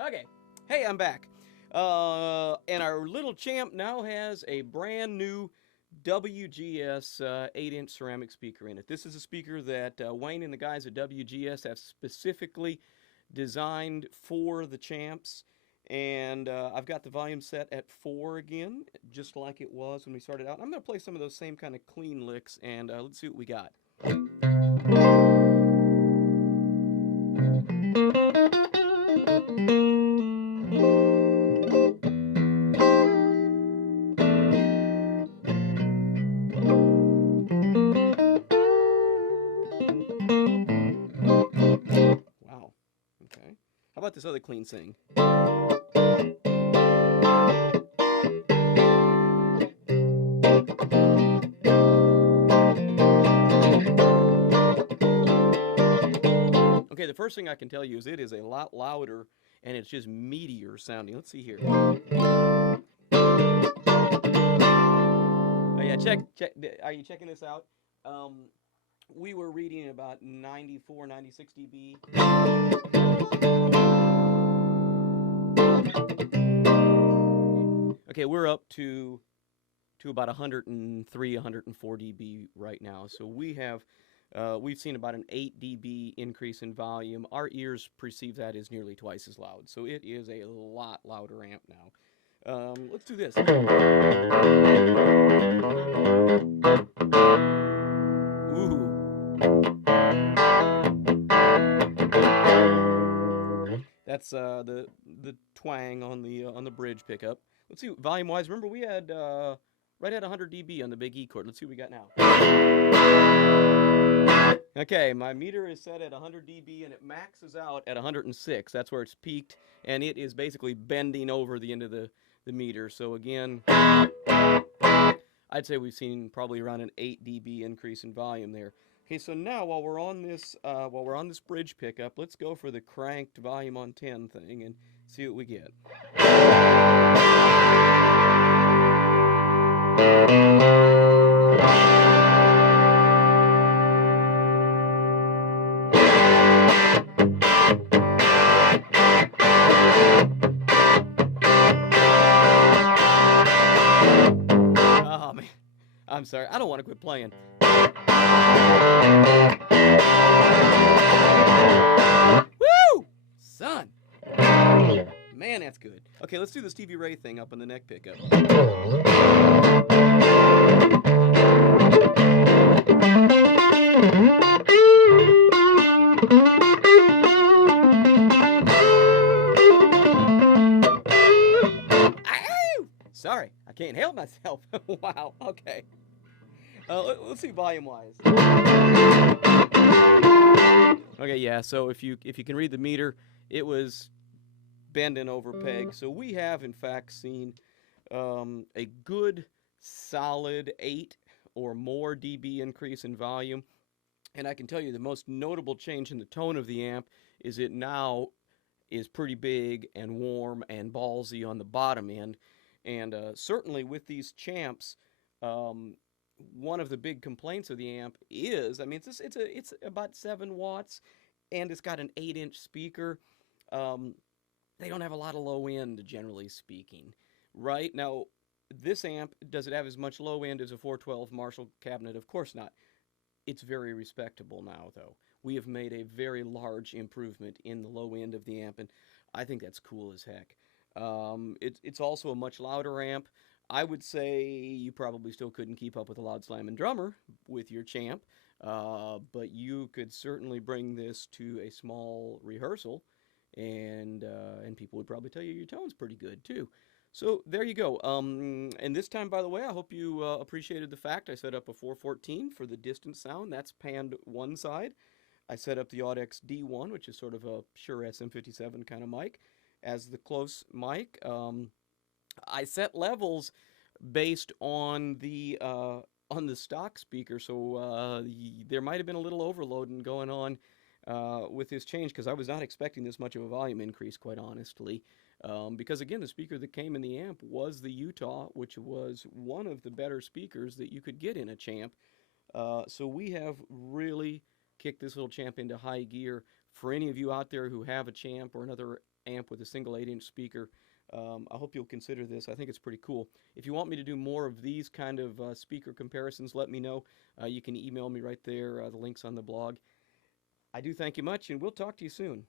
Okay. Hey, I'm back. And our little champ now has a brand new WGS 8-inch ceramic speaker in it. This is a speaker that Wayne and the guys at WGS have specifically designed for the champs. And I've got the volume set at 4 again, just like it was when we started out. I'm going to play some of those same kind of clean licks, and let's see what we got. Wow. Okay. How about this other clean sing? Okay, the first thing I can tell you is it is a lot louder and it's just meatier sounding. Let's see here. Oh yeah, check. Are you checking this out? We were reading about 94, 96 dB. Okay, we're up to about 103, 104 dB right now. So we've seen about an 8 dB increase in volume. Our ears perceive that as nearly twice as loud. So it is a lot louder amp now. Let's do this. Ooh. That's the twang on the bridge pickup. Let's see volume wise. Remember we had right at 100 dB on the big E chord. Let's see what we got now. Okay, my meter is set at 100 dB and it maxes out at 106. That's where it's peaked, and it is basically bending over the end of the meter. So again, I'd say we've seen probably around an 8 dB increase in volume there. Okay, so now while we're on this bridge pickup, let's go for the cranked volume on 10 thing and see what we get. Oh man, I'm sorry, I don't want to quit playing. Woo! Son! Man, that's good. Okay, let's do the Stevie Ray thing up on the neck pickup. Ow! Sorry, I can't help myself. Wow, okay. Let's see volume-wise. Okay, yeah, so if you can read the meter, it was bending over peg. So we have, in fact, seen a good, solid 8 or more dB increase in volume. And I can tell you the most notable change in the tone of the amp is it now is pretty big and warm and ballsy on the bottom end. And certainly with these champs, one of the big complaints of the amp is, I mean, it's about 7 watts, and it's got an 8-inch speaker. They don't have a lot of low end, generally speaking. Right? Now, this amp, does it have as much low end as a 412 Marshall cabinet? Of course not. It's very respectable now, though. We have made a very large improvement in the low end of the amp, and I think that's cool as heck. It's also a much louder amp. I would say you probably still couldn't keep up with a Loud Slamming Drummer with your champ, but you could certainly bring this to a small rehearsal, and people would probably tell you your tone's pretty good too. So there you go. And this time, by the way, I hope you appreciated the fact I set up a 414 for the distance sound. That's panned one side. I set up the Audx D1, which is sort of a Shure SM57 kind of mic, as the close mic. I set levels based on the stock speaker, so there might have been a little overloading going on with this change, because I was not expecting this much of a volume increase, quite honestly. Because again, the speaker that came in the amp was the Utah, which was one of the better speakers that you could get in a champ. So we have really kicked this little champ into high gear for any of you out there who have a Champ or another amp with a single 8-inch speaker, I hope you'll consider this. I think it's pretty cool. If you want me to do more of these kind of speaker comparisons, let me know. You can email me right there. The link's on the blog. I do thank you much, and we'll talk to you soon.